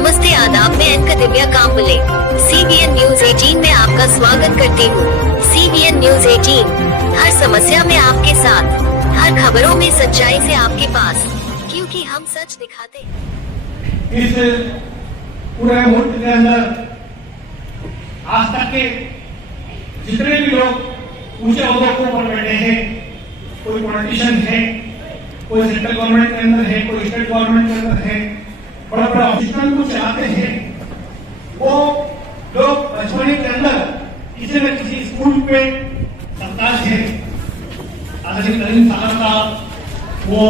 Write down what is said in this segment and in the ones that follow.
नमस्ते आदाब, मैं anchor Divya Kamble CBN news 18 में आपका स्वागत करती हूँ। CBN न्यूज 18 हर समस्या में आपके साथ, हर खबरों में सच्चाई से आपके पास, क्योंकि हम सच दिखाते हैं। इस पूरे मुल्क के अंदर आज तक के जितने भी लोग ऊंचे ओहदों पर बैठे हैं, कोई पॉलिटिशियन है, कोई सेंट्रल गवर्नमेंट के अंदर है, कोई स्टेट गवर्नमेंट के अंदर है, बड़ा बड़ा ऑफिसर को चलाते हैं, वो लोग बचपने के अंदर किसी न किसी स्कूल पे सरताज है। आदरणीय करीम साहब वो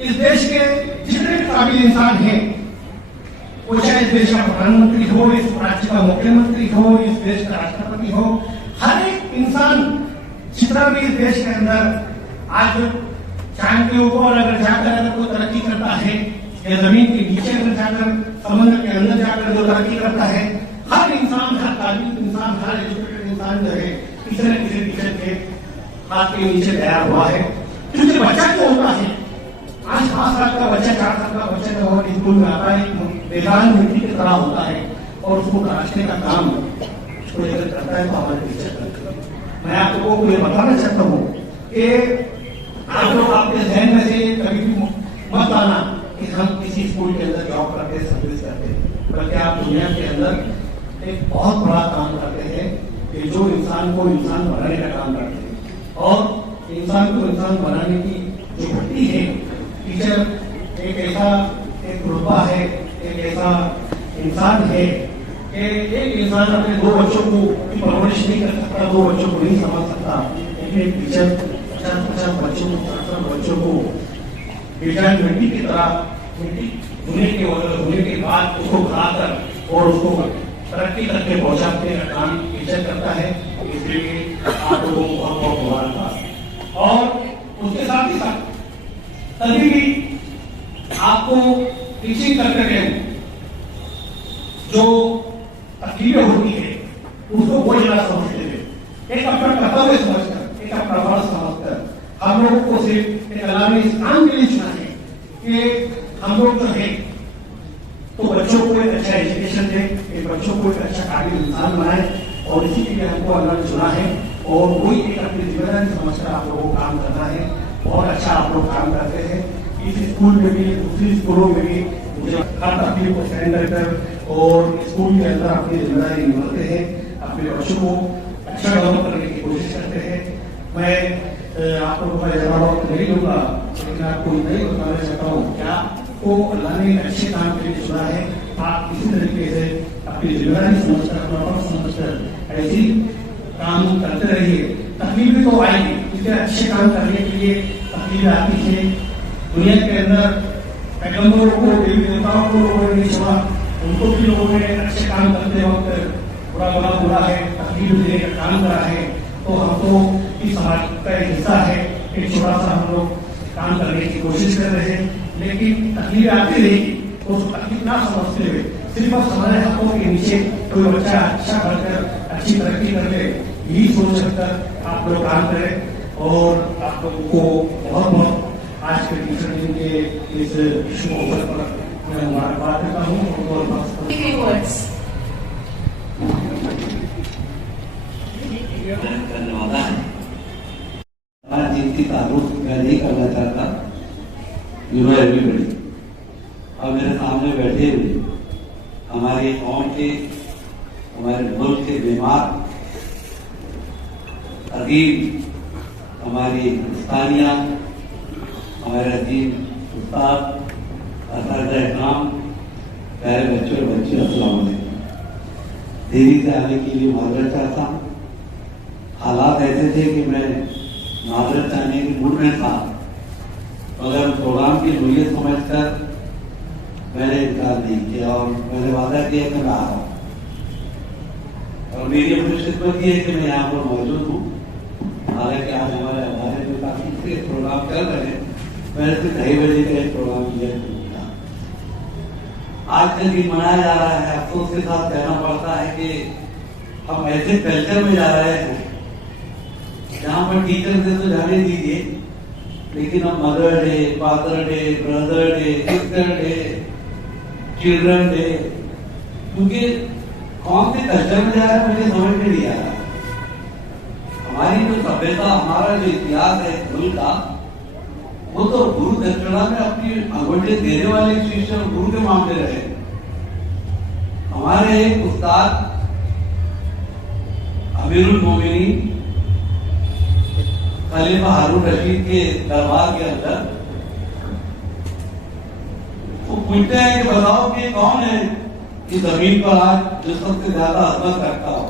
इस देश के जितने भी काबिल इंसान हैं, वो चाहे इस देश का प्रधानमंत्री हो, इस राज्य का मुख्यमंत्री हो, इस देश का राष्ट्रपति हो, हर एक इंसान जितना भी इस देश के अंदर आज चांद के ऊपर अगर जाकर अगर कोई तरक्की करता है या जमीन के नीचे अगर जाकर समुद्र के अंदर जाकर जो तरक्की करता है, हर इंसान, हर काबिल इंसान, हर एजुकेटेड इंसान जो है किसी न किसी टीचर के हाथ के नीचे तैयार हुआ है। क्योंकि बच्चा क्यों होता है, आज 5 साल का बच्चा, 4 साल का बच्चा जब वो स्कूल में आता है, मैदान मिट्टी की तरह होता है और उसको तराशने का काम उसको अगर करता है तो हमारे टीचर करते हैं। मैं आपको ये बताना चाहता हूँ कि आप लोग आपके जहन में से कभी भी मत आना कि हम किसी स्कूल के अंदर जॉब करते, सर्विस करते, बल्कि आप दुनिया के अंदर एक बहुत बड़ा काम करते हैं कि जो इंसान को इंसान बनाने का काम करते हैं। और इंसान को इंसान बनाने की जो भट्टी है, टीचर एक ऐसा एक रुतबा है, एक ऐसा इंसान है कि एक इंसान अपने 2 बच्चों को परवरिश नहीं कर सकता, 2 बच्चों को नहीं समझ सकता, लेकिन एक टीचर 50 बच्चों को, 60 बच्चों को बेजान मिट्टी की तरह मिट्टी होने के बाद उसको खाकर और उसको तरक्की करके पहुंचाने का काम टीचर करता है। इसलिए आप लोगों को बहुत बहुत मुबारक। और उसके साथ ही साथ कभी भी आपको टीचिंग करते हुए जो तकलीफें होती है उसको बोझ ना समझते हुए, एक अपना कर्तव्य समझकर, एक अपना फर्ज समझकर हम लोगों को सिर्फ एक अल्लाह ने इस काम के लिए चुना है कि हम लोग जो है तो बच्चों को एक अच्छा एजुकेशन दे, एक बच्चों को एक अच्छा काबिल इंसान बनाए, और इसी के लिए हमको अल्लाह ने चुना है। और वही एक अपनी जिम्मेदारी समझकर आप लोगों को काम करना है। बहुत अच्छा आप लोग काम करते हैं। इस स्कूल में भी, दूसरी स्कूलों में भी मुझे हर तकलीफ को सहन कर और स्कूल के अंदर अपनी जिम्मेदारी निभाते हैं, अपने बच्चों को अच्छा डेवलप करने की कोशिश करते हैं। मैं आप लोगों का जवाब नहीं दूंगा, लेकिन आपको नहीं बताना चाहता हूँ क्या आपको अल्लाह ने अच्छे काम के लिए चुना है। आप इसी तरीके से अपनी जिम्मेदारी समझकर, अपना फर्ज समझकर ऐसी काम करते रहिए। तकलीफें तो आएगी, इसलिए अच्छे काम करने के लिए तकलीफें आती है। दुनिया के अंदर पैगंबरों को, देवी देवताओं को लोगों ने छोड़ा, उनको भी लोगों ने अच्छे काम करते वक्त बुरा बुरा है, तकलीफ देने का काम करा है। तो हम तो इस समाज का एक हिस्सा है, एक छोटा सा हम लोग काम करने की कोशिश कर रहे हैं, लेकिन तकलीफ आती रहेगी। तो उस तकलीफ ना समझते हुए सिर्फ और हमारे हाथों के नीचे कोई बच्चा अच्छा बढ़कर अच्छी तरक्की कर ले, यही सोच रखकर आप लोग काम करें। और आप लोगों को बहुत बहुत आज के टीचर दिन के इस शुभ अवसर पर मैं मुबारकबाद देता हूँ। धन्यवाद। आज जिनकी तारुफ मैं नहीं करना चाहता, एवरीबॉडी, और मेरे सामने बैठे हुए हमारे कौम के, हमारे मुल्क के बीमार अजीम, हमारी हिंदुस्तानिया, हमारे अजीम उस्ताद, असद-ए-इकराम, प्यारे बच्चों और बच्चियों, अस्सलाम वालेकुम। देरी से आने के लिए माजरत चाहता हूँ। हालात ऐसे थे कि मैं माजरत चाहने के मूड में था, मगर प्रोग्राम की नोयत समझकर मैंने इनकार नहीं किया और मैंने वादा किया कि मैं आ रहा हूँ। और मेरी खुशकिस्मत ये है कि मैं यहाँ पर मौजूद हूँ। हालांकि आज हमारे अदारे में काफी प्रोग्राम चल रहे हैं, मैंने सिर्फ 2:30 बजे का एक प्रोग्राम किया था। आज का दिन मनाया जा रहा है। अफसोस के साथ कहना पड़ता है कि हम ऐसे कल्चर में जा रहे हैं जहां पर टीचर से तो जाने दीजिए, लेकिन अब mother day, father day, brother day, sister day, children day, क्योंकि कौन से कल्चर में जा रहा है मुझे समझ में नहीं आ रहा। हमारी जो सभ्यता, हमारा जो इतिहास है स्कूल का, वो तो गुरु दक्षिणा में अपनी अंगूठे देने वाले शिष्य और गुरु के मामले रहे। हमारे एक उस्ताद अमीरुल मोमिनीन खलीफा हारून रशीद के दरबार के अंदर वो पूछते हैं कि बताओ कि कौन है कि जमीन पर आज जो सबसे ज्यादा अजमत रखता हो,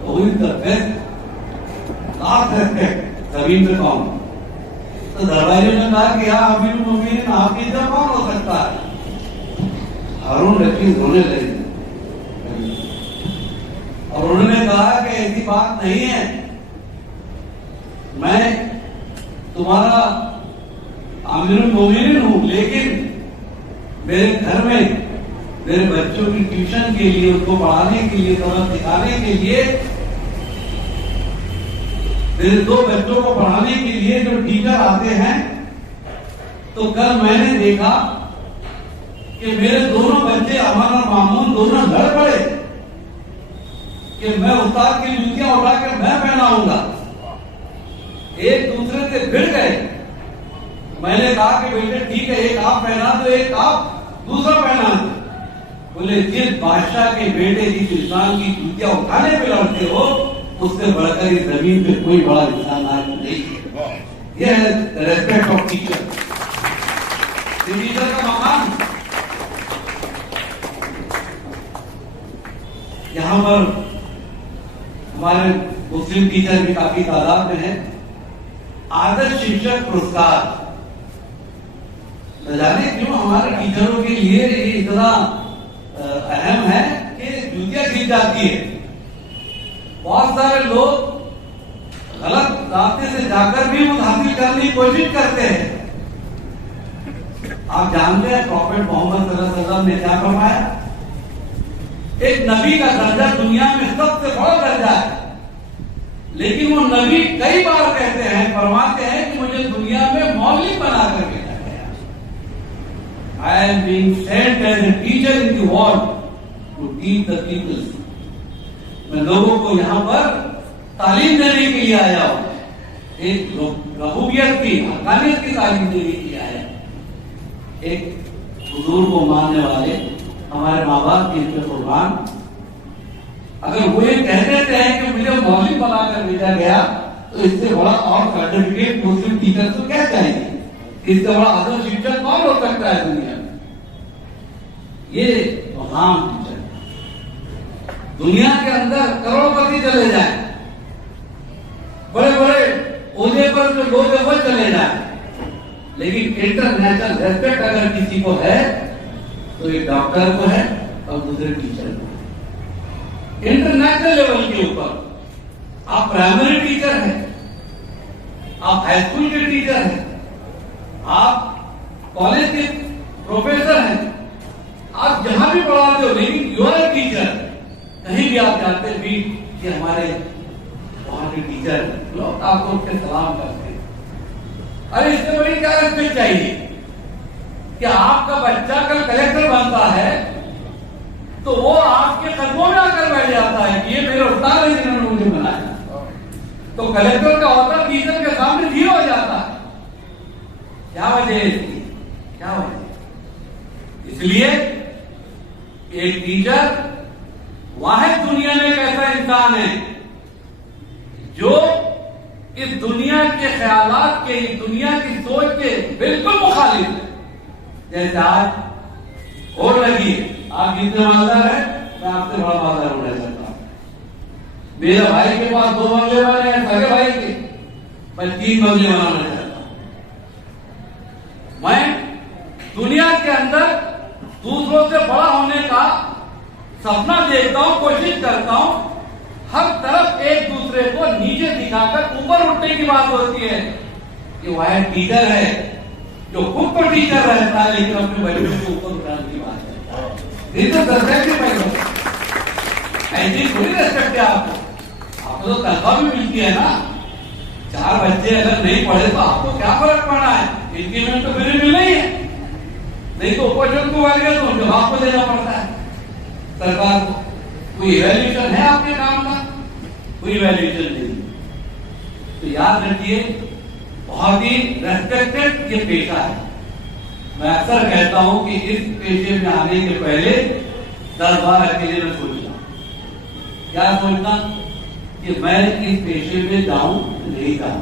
तो जमीन पे कौन? तो दरबारियों ने कहा कि यहाँ अमीरुल मोमिनीन आपकी जगह कौन हो सकता है? हारून रशीद रोने लगे और उन्होंने कहा कि ऐसी बात नहीं है, मैं तुम्हारा अमीरुल मोमिनीन हूं, लेकिन मेरे घर में मेरे बच्चों की ट्यूशन के लिए, उनको पढ़ाने के लिए, सबक सिखाने के लिए, मेरे 2 बच्चों को पढ़ाने के लिए जो टीचर आते हैं, तो कल मैंने देखा कि मेरे दोनों बच्चे अमन और मामून दोनों लड़ पड़े कि मैं उस्ताद की जूतियां उठाकर मैं पहनाऊंगा। एक दूसरे से भिड़ गए। मैंने कहा कि बेटे ठीक है, एक आप पहना दो, एक आप दूसरा पहना दो। बोले जिस बादशाह के बेटे जिस इंसान की जूतियां उठाने पे लड़ते हो, उससे बढ़कर इस जमीन पे कोई बड़ा इंसान आज नहीं है। यह है रेस्पेक्ट ऑफ टीचर। टीचर का मकान यहाँ पर हमारे मुस्लिम टीचर भी काफी तादाद में है। आदर्श शिक्षक पुरस्कार, न जाने क्यों हमारे टीचरों के लिए ये इतना अहम है कि जूतियां खींच जाती है। बहुत सारे लोग गलत रास्ते से जाकर भी वो हासिल करने की कोशिश करते हैं। आप जानते हैं प्रॉफेट मोहम्मद सल्लल्लाहु अलैहि वसल्लम ने क्या फरमाया? एक नबी का दर्जा दुनिया में सबसे बड़ा दर्जा है, लेकिन वो नबी कई बार कहते हैं, फरमाते हैं कि मुझे दुनिया में मौलवी बनाकर भेजा गया। I am being sent as a teacher in the world to teach the peoples. मैं लोगों को यहाँ पर तालीम देने के लिए आया हूं, एक रबूबियत की, हकानियत की तालीम देने के लिए आया। एक हुजूर को मानने वाले हमारे माँ बाप की इज्जत कुर्बान, अगर वो ये कह देते हैं कि मुझे मौलवी बनाकर भेजा गया, तो इससे बड़ा और सर्टिफिकेट मुस्लिम टीचर को क्या चाहिए? इससे बड़ा आदर्श शिक्षक कौन हो सकता है दुनिया में? ये महान टीचर। दुनिया के अंदर करोड़पति चले जाए, बड़े बड़े ओहदे पर जो लोग हैं वो चले जाए, लेकिन इंटरनेशनल रेस्पेक्ट अगर किसी को है तो एक डॉक्टर को है और दूसरे टीचर को। इंटरनेशनल लेवल के ऊपर आप प्राइमरी टीचर हैं, आप हाई स्कूल के टीचर हैं, आप कॉलेज के प्रोफेसर हैं, आप जहां भी पढ़ाते हो, लेकिन यू आर टीचर। कहीं भी आप जाते भी कि हमारे वहां के टीचर लोग आपको उठ के सलाम करते हैं। अरे इससे बड़ी क्या रेस्पेक्ट चाहिए कि आपका बच्चा कल कलेक्टर बनता है तो वो आपके कदमों में आकर बैठ जाता है कि ये मेरे उस्ताद है जिन्होंने मुझे बनाया। तो कलेक्टर का औहदा टीचर के सामने जीरो हो जाता है। क्या वजह है इसकी? क्या वजह? इसलिए एक टीचर वाहिद दुनिया में एक ऐसा इंसान है जो इस दुनिया के ख्यालात के, इस दुनिया की सोच के बिल्कुल मुखालिफ है। जैसे आज और लगी, आप जितने मालदार हैं, मैं आपसे बड़ा मालदार होना चाहता हूं। मेरे भाई के पास 2 बंगले बने हैं, सगे भाई के, मैं 3 बंगले बनाना चाहता हूं। मैं दुनिया के अंदर दूसरों से बड़ा होने का सपना देखता हूं, कोशिश करता हूं। हर तरफ एक दूसरे को नीचे दिखाकर ऊपर उठने की बात होती है कि वह टीचर है जो खुद को टीचर रहता है, लेकिन अपने बच्चों को ऊपर उठाने की बात है। ऐसी थोड़ी रेस्पेक्ट है आपको तो तनख्वाह भी मिलती है ना। 4 बच्चे अगर नहीं पढ़े तो आपको क्या फर्क पड़ा है, इंक्रीमेंट तो फिर मिल रही है, नहीं तो ऊपर को आ गया तो उनके बाप को देना पड़ता है सरकार को। कोई इवैल्यूएशन है आपके काम का? कोई इवैल्यूएशन नहीं। तो याद रखिए, बहुत ही रेस्पेक्टेड ये पेशा है। मैं अक्सर कहता हूं कि इस पेशे में आने के पहले 10 बार अकेले में सोचना। क्या सोचना कि मैं इस पेशे में जाऊं नहीं जाऊं,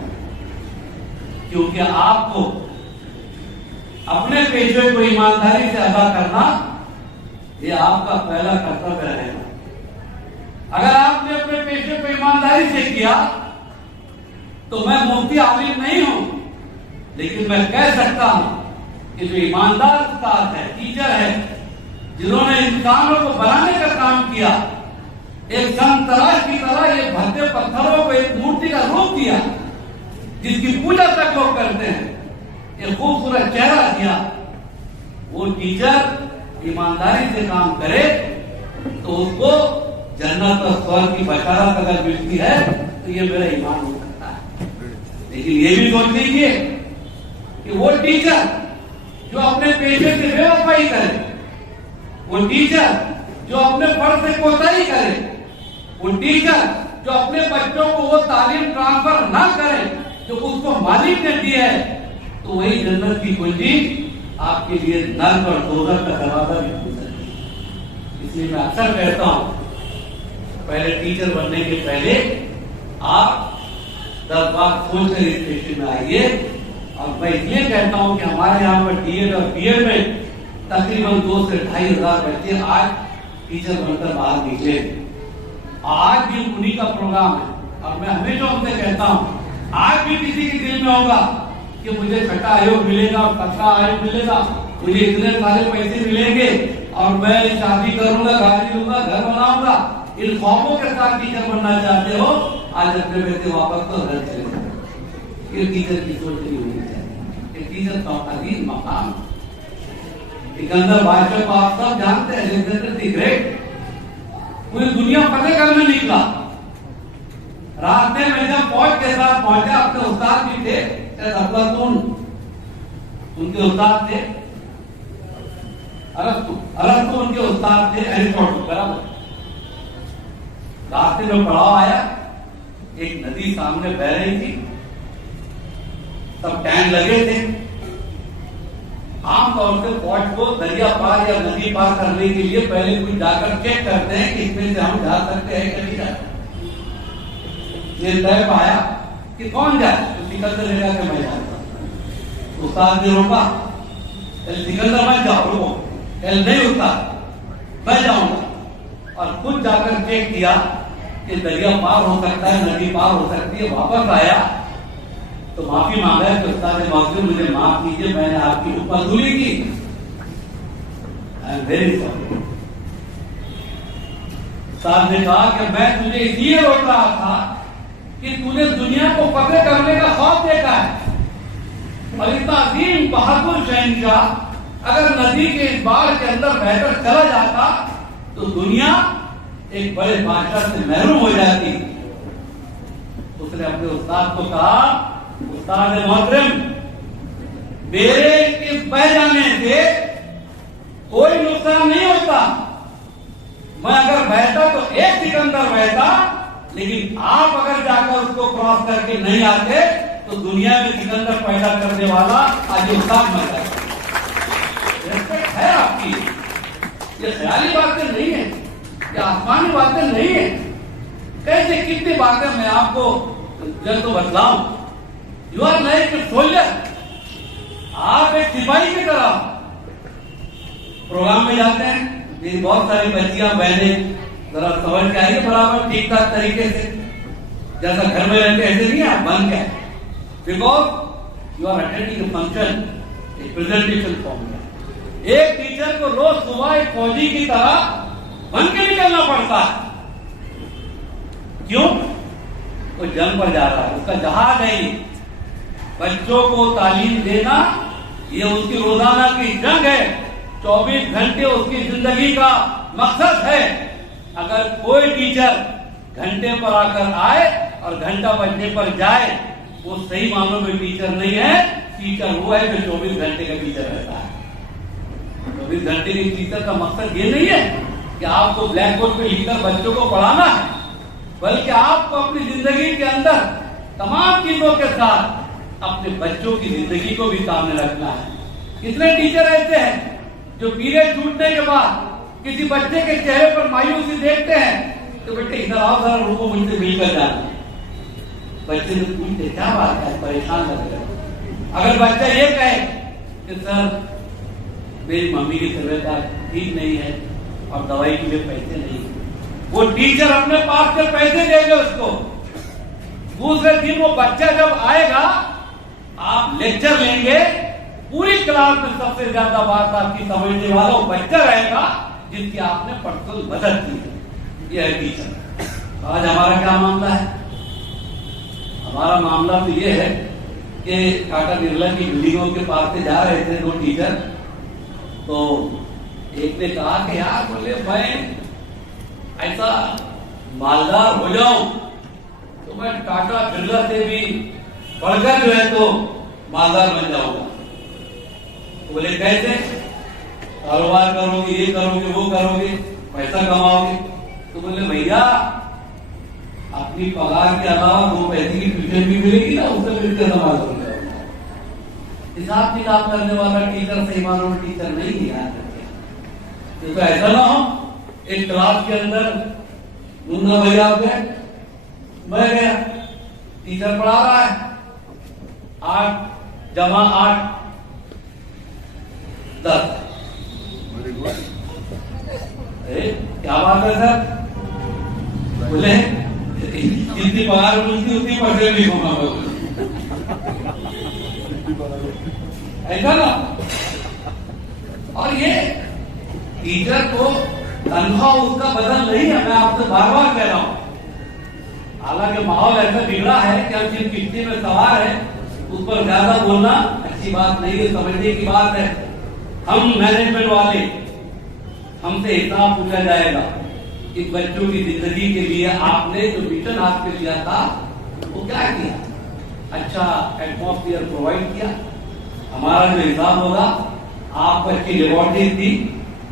क्योंकि आपको अपने पेशे को ईमानदारी से अदा करना ये आपका पहला कर्तव्य रहेगा। अगर आपने अपने पेशे को ईमानदारी से किया तो मैं मुफ्ती आलिम नहीं हूं, लेकिन मैं कह सकता हूं कि जो ईमानदार उस्ताद है, टीचर है, जिन्होंने इंसानों को बनाने का काम किया, एक संत तराश की तरह ये भद्दे पत्थरों को एक मूर्ति का रूप दिया जिसकी पूजा तक लोग करते हैं, एक खूबसूरत चेहरा दिया, वो टीचर ईमानदारी से काम करे तो उसको जन्नत और स्वर्ग की बशारत अगर मिलती है तो ये मेरा ईमान हो सकता है। लेकिन ये भी सोच लीजिए कि वो टीचर जो अपने पेशे से बेवफाई करे, वो टीचर जो अपने फर्ज से कोताही करे, वो टीचर जो अपने बच्चों को वो तालीम ट्रांसफर ना करे जो उसको मालिक ने दी है, तो वही जन्नत की कुंजी आपके लिए नर्क और दोज़ख का दरवाजा भी खुल सकती है। इसलिए मैं अक्सर कहता हूं, पहले टीचर बनने के पहले आप 10 बार सोचकर इस पेशे में आइए। और मैं इसलिए कहता हूं कि हमारे यहाँ पर डीएड और बीएड में तकरीबन 2 से 2.5 हजार बच्चे आज टीचर बनकर बाहर निकले। आज भी उन्हीं का प्रोग्राम है। और मैं हमेशा उनसे कहता हूं, आज भी किसी के दिल में होगा कि मुझे छठा आयोग मिलेगा, 17 आयोग मिलेगा, मुझे इतने सारे पैसे मिलेंगे और मैं शादी करूंगा, गाड़ी लूंगा, घर बनाऊंगा, इन ख्वाबों के साथ टीचर बनना चाहते हो, आज अपने बेटे वापस तो घर चले जाओ। ये टीचर की सोच नहीं होनी चाहिए। ये टीचर का अजीज मकाम। सिकंदर बादशाह को आप सब जानते हैं, अलेक्जेंडर द ग्रेट पूरी दुनिया फतेह करने निकला। रास्ते में जब फौज के साथ पहुंचा, अपने उस्ताद भी थे, अफलातून उनके उस्ताद थे, अरस्तु उनके उस्ताद थे, एरिस्टोटल बराबर। रास्ते में पड़ाव आया, एक नदी सामने बह रही थी, सब टैंक लगे थे। आमतौर से फौज को दरिया पार या नदी पार करने के लिए पहले कुछ जाकर चेक करते हैं कि इसमें से हम जा सकते हैं कि नहीं जा सकते। ये तय पाया कि कौन जाए, तो सिकंदर ने कहा कि मैं जाऊंगा। उस्ताद ने रोका, सिकंदर मत जाओ, रुको। नहीं उस्ताद, मैं जाऊंगा। और खुद जाकर चेक किया कि दरिया पार हो सकता है, नदी पार हो सकती है। वापस आया तो माफी मांगा कि उस्ताद ने माफी, मुझे माफ कीजिए, मैंने आपकी ऊपरधुली की, आई एम वेरी सॉरी। उस्ताद ने कहा कि मैं तुझे इसलिए रोक रहा था कि तूने दुनिया को फतेह करने का ख्वाब देखा है, और इतना अजीम बहादुर शहंशाह अगर नदी के इस बाढ़ के अंदर बहकर चला जाता तो दुनिया एक बड़े बादशाह से महरूम हो जाती। उसने अपने उस्ताद को कहा, उस्ताद मोहतरम, मेरे इस बह जाने से कोई नुकसान नहीं होता। मैं अगर बहता तो एक सिकंदर बहता, लेकिन आप अगर जाकर उसको क्रॉस करके नहीं आते तो दुनिया में सिकंदर पैदा करने वाला आज उस्ताद मर जाए। रेस्पेक्ट है आपकी, ये ख्याली बातें नहीं है, ये आसमानी बातें नहीं है। कैसे कितनी बातें मैं आपको जब तो बतलाऊं। You are like a soldier, आप एक सिपाही की तरह प्रोग्राम में जाते हैं। मेरी बहुत सारी बच्चियां बहनें जरा समझ के आइए बराबर ठीक ठाक तरीके से, जैसा घर में रहते ऐसे नहीं आप बन गए, because you are attending a function, एक प्रेजेंटेशन फॉर्म। एक टीचर को रोज सुबह एक फौजी की तरह बन के निकलना पड़ता है। क्यों? वो जंग पर जा रहा है, उसका जहाज है। बच्चों को तालीम देना ये उसकी रोजाना की जंग है। 24 घंटे उसकी जिंदगी का मकसद है अगर कोई टीचर घंटे पर आकर आए और घंटा बजने पर जाए, वो सही मानों में टीचर नहीं है। टीचर वो है जो 24 घंटे का टीचर रहता है। 24 घंटे के टीचर का मकसद ये नहीं है कि आपको ब्लैक बोर्ड पे लिखकर बच्चों को पढ़ाना है, बल्कि आपको अपनी जिंदगी के अंदर तमाम चीजों के साथ अपने बच्चों की जिंदगी को भी सामने रखना है। कितने टीचर ऐसे हैं जो पीरियड छूटने के बाद किसी बच्चे के चेहरे पर मायूसी देखते हैं तो बेटे इधर आओ, जरा रुको, मुझसे मिलकर जाना। बच्चे से पूछते क्या बात है, परेशान लग रहे। अगर बच्चा ये कहे कि सर मेरी मम्मी की तबीयत ठीक नहीं है और दवाई के लिए पैसे नहीं है, वो टीचर अपने पास से पैसे देगा उसको। दूसरे दिन वो बच्चा जब आएगा, आप लेक्चर लेंगे, पूरी क्लास में सबसे ज्यादा बात आपकी समझने वाला वो बच्चा रहेगा जिसकी आपने पर्सनल मदद की है। यह है टीचर। आज हमारा क्या मामला है? हमारा मामला तो ये है कि टाटा बिरला की बिल्डिंगों के पास से जा रहे थे दो टीचर, तो एक ने कहा कि यार बोले मैं ऐसा मालदार हो जाऊं तो मैं टाटा बिरला से भी बढ़कर जो है तो मालदार बन जाऊंगा। तो बोले कैसे? कारोबार करोगे, ये करोगे, वो करोगे, पैसा कमाओगे। तो बोले भैया अपनी पगार के अलावा 2 पैसे की ट्यूशन भी मिलेगी ना, उससे मिलकर समाज हो जाएगा। हिसाब किताब करने वाला टीचर सही मानों में टीचर नहीं है यार। तो ऐसा ना हो एक क्लास के अंदर मुन्ना भैया आप गए, मैं गया, टीचर पढ़ा रहा है 8 जमा 8 10। क्या बात है सर? बोले जितनी पगार मिलती उतनी परसेंट भी होगा। ऐसा ना। और ये टीचर को तनख्वाह उसका बदल नहीं है, मैं आपसे बार बार कह रहा हूं। हालांकि माहौल ऐसा बिगड़ा है कि हम जिस किश्ती में सवार है उस पर ज्यादा बोलना अच्छी बात नहीं है, समझने की बात है। हम मैनेजमेंट वाले, हमसे हिसाब पूछा जाएगा कि बच्चों की जिंदगी के लिए आपने जो मिशन हाथ पे लिया था वो क्या किया? अच्छा एटमॉस्फेयर प्रोवाइड किया। हमारा जो हिसाब होगा, आपको अच्छी लेबोरेटरीज दी,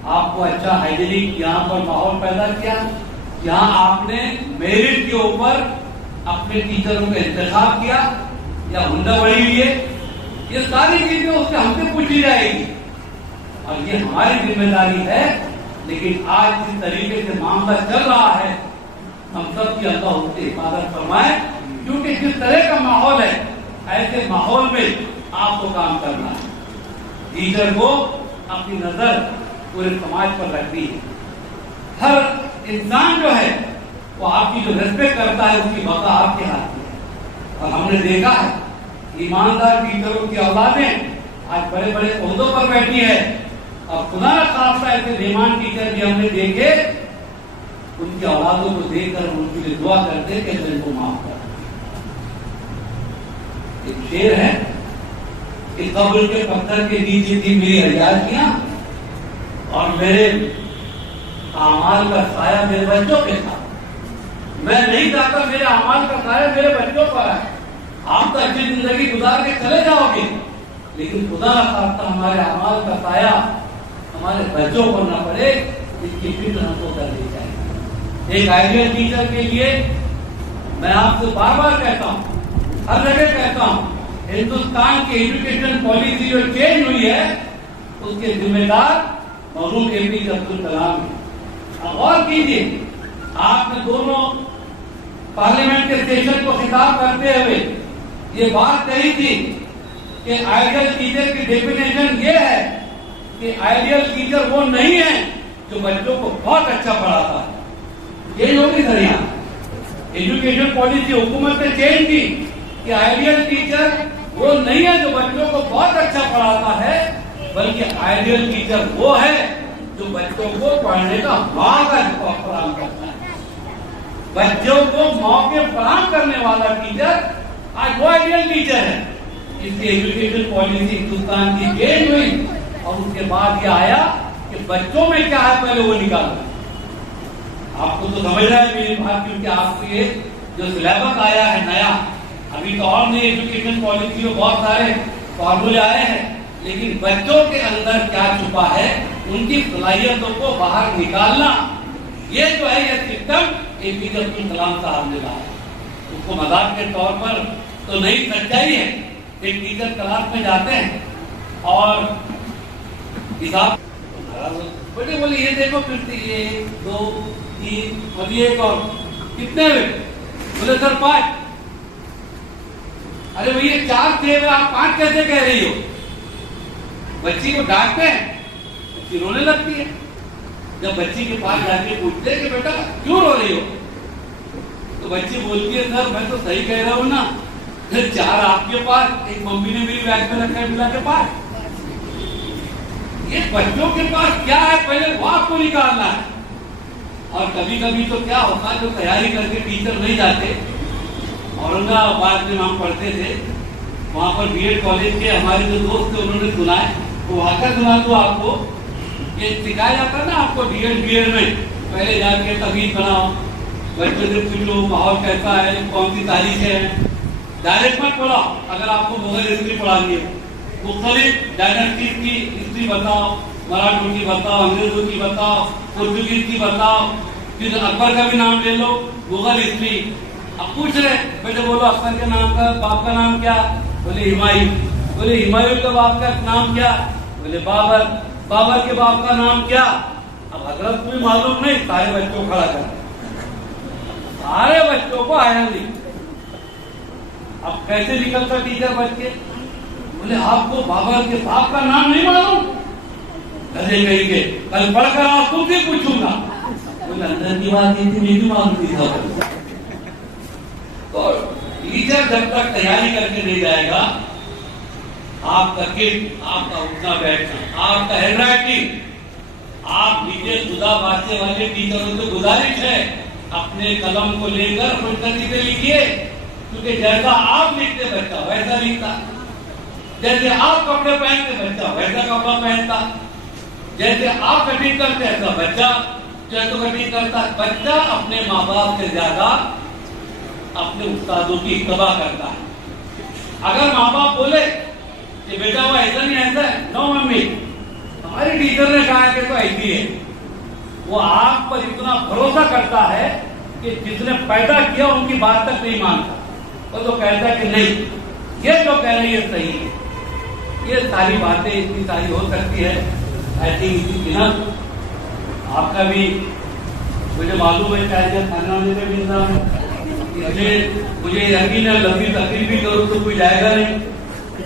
आपको अच्छा हाइजीनिक यहाँ पर माहौल पैदा किया, यहाँ आपने मेरिट के ऊपर अपने टीचरों का इंतखाब किया या हुंडाबड़ी लिए, ये सारी चीजें उससे हमसे पूछी जाएगी और ये हमारी जिम्मेदारी है। लेकिन आज जिस तरीके से मामला चल रहा है, हम सब की अल्लाह उससे हिफाजत फरमाए, क्योंकि जिस तरह का माहौल है ऐसे माहौल में आपको काम करना है। टीचर को अपनी नजर पूरे समाज पर रखनी है। हर इंसान जो है वो आपकी जो रिस्पेक्ट करता है उसकी बका आपके हाथ में है। और हमने देखा है ईमानदार टीचरों की औलादें आज बड़े बड़े ओहदों पर बैठी है और खुदा न खास्ता ऐसे बेईमान टीचर भी हमने देखे, उनकी औलादों को देखकर उनके लिए दुआ करते कि इनको माफ कर। एक शेर है कि कब्र के पत्थर के नीचे थी मेरी हजारियां और मेरे अमाल का साया मेरे बच्चों के साथ। मैं नहीं चाहता मेरे अमाल का साया मेरे बच्चों पर है। आप तो अच्छी जिंदगी गुजार के चले जाओगे, लेकिन खुदा न खास्ता हमारे अमाल का साया हमारे बच्चों को न पड़े, इसकी फिक्र हमको करनी चाहिए। एक आइडियल टीचर के लिए मैं आपसे बार बार कहता हूँ, हर जगह कहता हूँ, हिंदुस्तान की एजुकेशन पॉलिसी जो चेंज हुई है उसके जिम्मेदार मरहूम APJ अब्दुल कलाम है। और कीजिए, आपने दोनों पार्लियामेंट के सेशन को खिताब करते हुए ये बात कही थी कि आइडियल टीचर की डेफिनेशन ये है कि आइडियल टीचर वो नहीं है जो बच्चों को बहुत अच्छा पढ़ाता है। ये होगी सर, यहाँ एजुकेशन पॉलिसी हुकूमत ने चेंज की कि आइडियल टीचर वो नहीं है जो बच्चों को बहुत अच्छा पढ़ाता है, बल्कि आइडियल टीचर वो है जो बच्चों को पढ़ने का मौका फराहम करता है। बच्चों को मौके फराहम करने वाला टीचर आज वो आइडियल टीचर है। इसलिए एजुकेशन पॉलिसी हिंदुस्तान की चेंज हुई और उसके बाद ये आया कि बच्चों में क्या है पहले वो निकालो। आपको तो समझ रहा है मेरी बात, क्योंकि आपके ये जो सिलेबस आया है नया, अभी तो और नई एजुकेशन पॉलिसी में बहुत सारे फॉर्मूले आए हैं, लेकिन बच्चों के अंदर क्या छुपा है, उनकी सलाहियतों को बाहर निकालना, ये जो है ये सिस्टम APJ अब्दुल कलाम साहब ने लाया। उसको मजाक के तौर पर तो नहीं, सच्चाई है। एक टीचर क्लास में जाते हैं और हिसाब बेटे बोले ये देखो फिर 1 2 3 और ये एक और कितने हुए, बोले सर 5। अरे भैया 4 थे, आप 5 कैसे कह रही हो? बच्ची को डांटते हैं, बच्ची रोने लगती है। जब बच्ची के पास जाके पूछते हैं कि बेटा क्यों रो रही हो, तो बच्ची बोलती है सर मैं तो सही कह रहा हूँ ना, फिर 4 आपके पास, एक मम्मी ने मेरी बैग में रखा है मिला के पास। ये बच्चों के पास क्या है, पहले वो आपको निकालना है। और कभी कभी तो क्या होता है, जो तैयारी करके टीचर नहीं जाते, औरंगाबाद में हम पढ़ते थे, वहां पर BEd कॉलेज के हमारे जो दोस्त थे उन्होंने सुना है, तो वहां का सुना तो आपको ये सिखाया जाता ना आपको BEd में, पहले जाके तमीज बनाओ, बच्चों से पूछो माहौल कैसा है, कौन सी तारीखें हैं, डायरेक्ट मत पढ़ाओ। अगर आपको मुगल हिस्ट्री पढ़ानी है, मुख्तलिफ डायनेस्टीज की हिस्ट्री बताओ, मराठों की बताओ, अंग्रेजों की बताओ, पोर्चुगीज की बताओ, फिर अकबर का भी नाम ले लो, मुगल हिस्ट्री। अब पूछ रहे बेटे बोलो अकबर के नाम का बाप का नाम क्या, बोले हुमायूं। बोले हुमायूं के बाप का नाम क्या, बोले बाबर। बाबर के बाप का नाम क्या? अब हजरत को भी मालूम नहीं, सारे बच्चों खड़ा कर, सारे बच्चों को आया नहीं। अब कैसे निकलता टीचर बच के? बोले आपको बाबर के बाप का नाम नहीं मालूम? गधे कहीं के, कल पढ़कर आप तुमसे पूछूंगा। बोले अंदर की बात नहीं थी, मेरी मालूम थी। तो टीचर जब तक तैयारी करके नहीं जाएगा, आपका किट, आपका उठना बैठना, आपका हैंडराइटिंग, आप नीचे जुदा बातें वाले टीचरों से गुजारिश है अपने कलम को लेकर फुटकती से लिखिए, क्योंकि जैसा आप लिखते बच्चा वैसा लिखता, जैसे आप कपड़े पहनते बच्चा वैसा कपड़ा पहनता, जैसे आप कटिंग करते ऐसा बच्चा जैसे कटिंग करता। बच्चा अपने माँ बाप से ज्यादा अपने उस्तादों की इत्तबा करता है। अगर माँ बाप बोले कि बेटा वो ऐसा नहीं ऐसा है, नो मम्मी हमारी टीचर ने कहा है कि तो ऐसी है, वो आप पर इतना भरोसा करता है कि जिसने पैदा किया उनकी बात तक नहीं मानता, वो तो कहता है कि नहीं ये जो कह रही है सही है। ये सारी बातें इतनी सारी हो सकती है। आई थिंक बिना आपका भी मुझे मालूम है, चाहे खाना वाने का भी इंतजाम है, इसलिए मुझे यकीन है लंबी तकलीफ भी करूँ तो कोई जाएगा नहीं,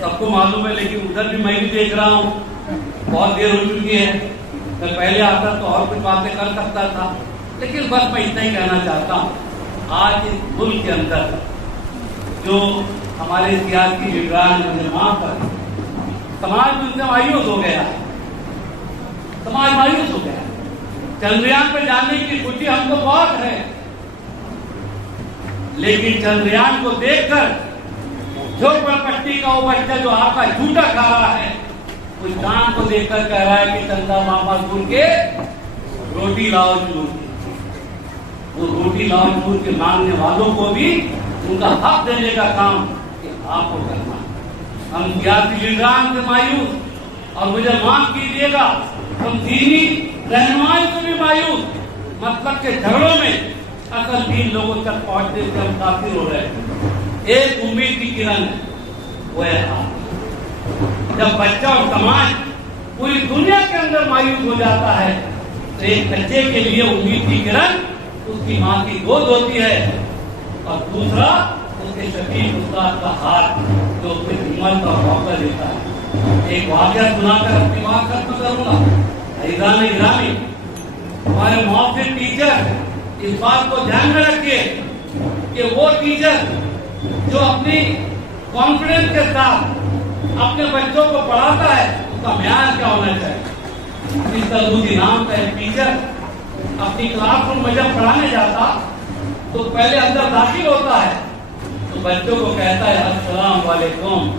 सबको मालूम है। लेकिन उधर भी मैं भी देख रहा हूँ, बहुत देर हो चुकी है। मैं पहले आता तो और कुछ बातें कर सकता था, लेकिन बस मैं इतना ही कहना चाहता हूँ, आज इस मुल्क के अंदर जो हमारे सियासी लीडरान ने वहां पर समाज में उनसे मायूस हो गया, समाज मायूस हो गया। चंद्रयान पे जाने की खुशी हमको बहुत है, लेकिन चंद्रयान को देखकर झोपड़पट्टी का वो बच्चा जो आपका झूठा खा रहा है, उस चांद को देखकर कह रहा है कि चंदा मामा दूर के रोटी लाओ चूर के। वो रोटी लाओ चूर के मांगने वालों को भी उनका हक देने का काम आपको करना। हम सियासी लीडरान से मायूस, और मुझे माफ कीजिएगा हम दीनी रहनुमाई से भी मायूस, मतलब के झगड़ों में असल दीन लोगों तक पहुंचने से हम काफिर हो रहे हैं। एक उम्मीद की किरण है, वो है आप। जब बच्चा और समाज पूरी दुनिया के अंदर मायूस हो जाता है, तो एक बच्चे के लिए उम्मीद की किरण उसकी माँ की गोद होती है, और दूसरा उसके शकील उस्ताद का हाथ जो उसके हिम्मत का मौका देता है। एक वाक़या सुनाकर अपनी बात खत्म करूंगा। ऐज़ान इग्रामी, हमारे मौजूद टीचर इस बात को ध्यान में रखिए कि वो टीचर जो अपनी कॉन्फिडेंस के साथ अपने बच्चों को पढ़ाता है, उसका म्यार क्या होना चाहिए। इस तरह नाम का एक टीचर अपनी क्लासरूम में जब पढ़ाने जाता तो पहले अंदर दाखिल होता है तो बच्चों को कहता है अस्सलाम वालेकुम।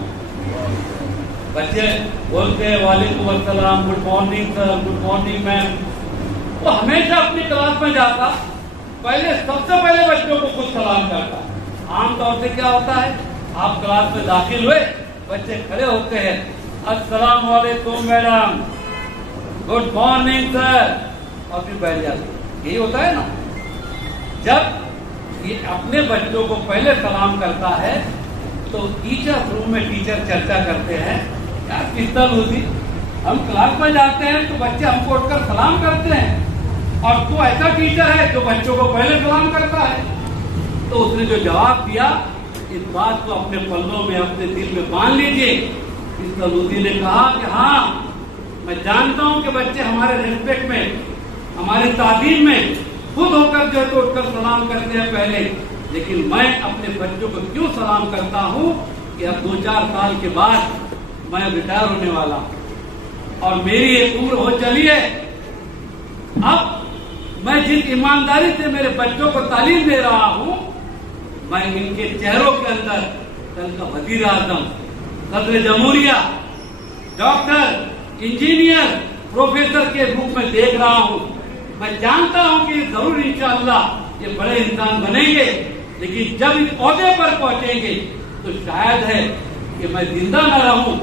बच्चे बोलते हैं वालेकुम अस्सलाम, good morning sir, good morning ma'am. वो हमेशा अपनी क्लास में जाता सबसे पहले बच्चों को खुद सलाम करता है। आमतौर से क्या होता है, आप क्लास में दाखिल हुए, बच्चे खड़े होते हैं, अस्सलाम वालेकुम मैडम, गुड मॉर्निंग सर, और फिर बैठ जाते हैं। यही होता है ना। जब ये अपने बच्चों को पहले सलाम करता है तो टीचर रूम में टीचर चर्चा करते हैं, यार किस तरह होती, हम क्लास में जाते हैं तो बच्चे हमको उठकर सलाम करते हैं, और तू ऐसा टीचर है जो बच्चों को पहले सलाम करता है। तो उसने जो जवाब दिया, इस बात को अपने पल्लों में, अपने दिल में बांध लीजिए। इस सलूदी ने कहा कि हाँ, मैं जानता हूं कि बच्चे हमारे रिस्पेक्ट में, हमारी तालीम में खुद होकर जो है तो उठकर सलाम करते हैं पहले, लेकिन मैं अपने बच्चों को क्यों सलाम करता हूं कि अब 2-4 साल के बाद मैं रिटायर होने वाला हूं और मेरी एक उम्र हो चली है। अब मैं जिस ईमानदारी से मेरे बच्चों को तालीम दे रहा हूं, मैं इनके चेहरों के अंदर कल का वजीर आजम, सदर जमहूरिया, डॉक्टर, इंजीनियर, प्रोफेसर के रूप में देख रहा हूं। मैं जानता हूं कि जरूर इंशाअल्लाह ये बड़े इंसान बनेंगे, लेकिन जब इस ओहदे पर पहुंचेंगे तो शायद है कि मैं जिंदा न रहूं।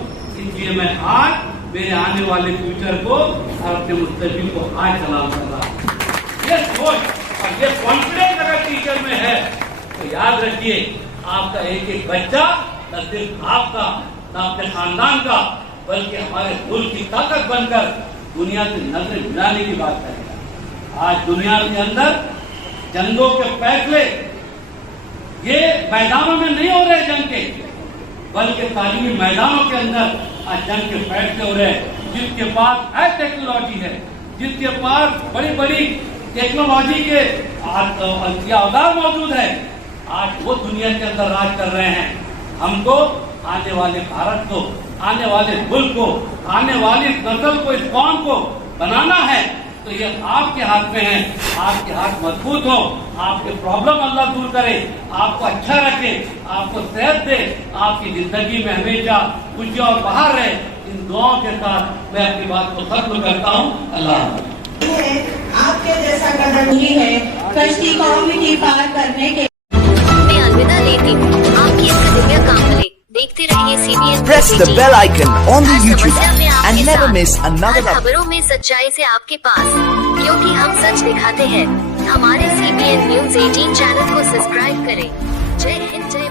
इसलिए मैं आज मेरे आने वाले फ्यूचर को और अपने मुस्तकबिल को आज सलाम कर रहा हूं। ये सोच और ये कॉन्फिडेंस अगर टीचर में है तो याद रखिए, आपका एक एक बच्चा न सिर्फ आपका, न अपने खानदान का, बल्कि हमारे मुल्क की ताकत बनकर दुनिया से नजरें मिलाने की बात करेगा। आज दुनिया के अंदर जंगों के फैसले ये मैदानों में नहीं हो रहे जंग के, बल्कि तालीमी मैदानों के अंदर आज जंग के फैसले हो रहे हैं। जिसके पास है टेक्नोलॉजी है, जिसके पास बड़ी बड़ी टेक्नोलॉजी के औजार मौजूद है, आज वो दुनिया के अंदर राज कर रहे हैं। हमको आने वाले भारत को, आने वाले मुल्क को, आने वाली नस्ल को, इस कौम को बनाना है, तो ये आपके हाथ में है। आपके हाथ मजबूत हो, आपके प्रॉब्लम अल्लाह दूर करे, आपको अच्छा रखे, आपको सेहत दे, आपकी जिंदगी में हमेशा खुशी और बहार रहे। इन दुआओं के साथ मैं अपनी बात को खत्म करता हूँ। अल्लाह आपके जैसा कदम ही है कश्ती कौमी पार करने के। मैं अलविदा लेती हूँ। आपकी इसका दिव्य काफिले देखते रहिए CBN। Press the bell icon on the her YouTube समस्या में app आपके and never साथ। miss another हर update. खबरों में सच्चाई से आपके पास, क्योंकि हम सच दिखाते हैं। हमारे CBN News 18 चैनल को सब्सक्राइब करें। जय हिंद, जय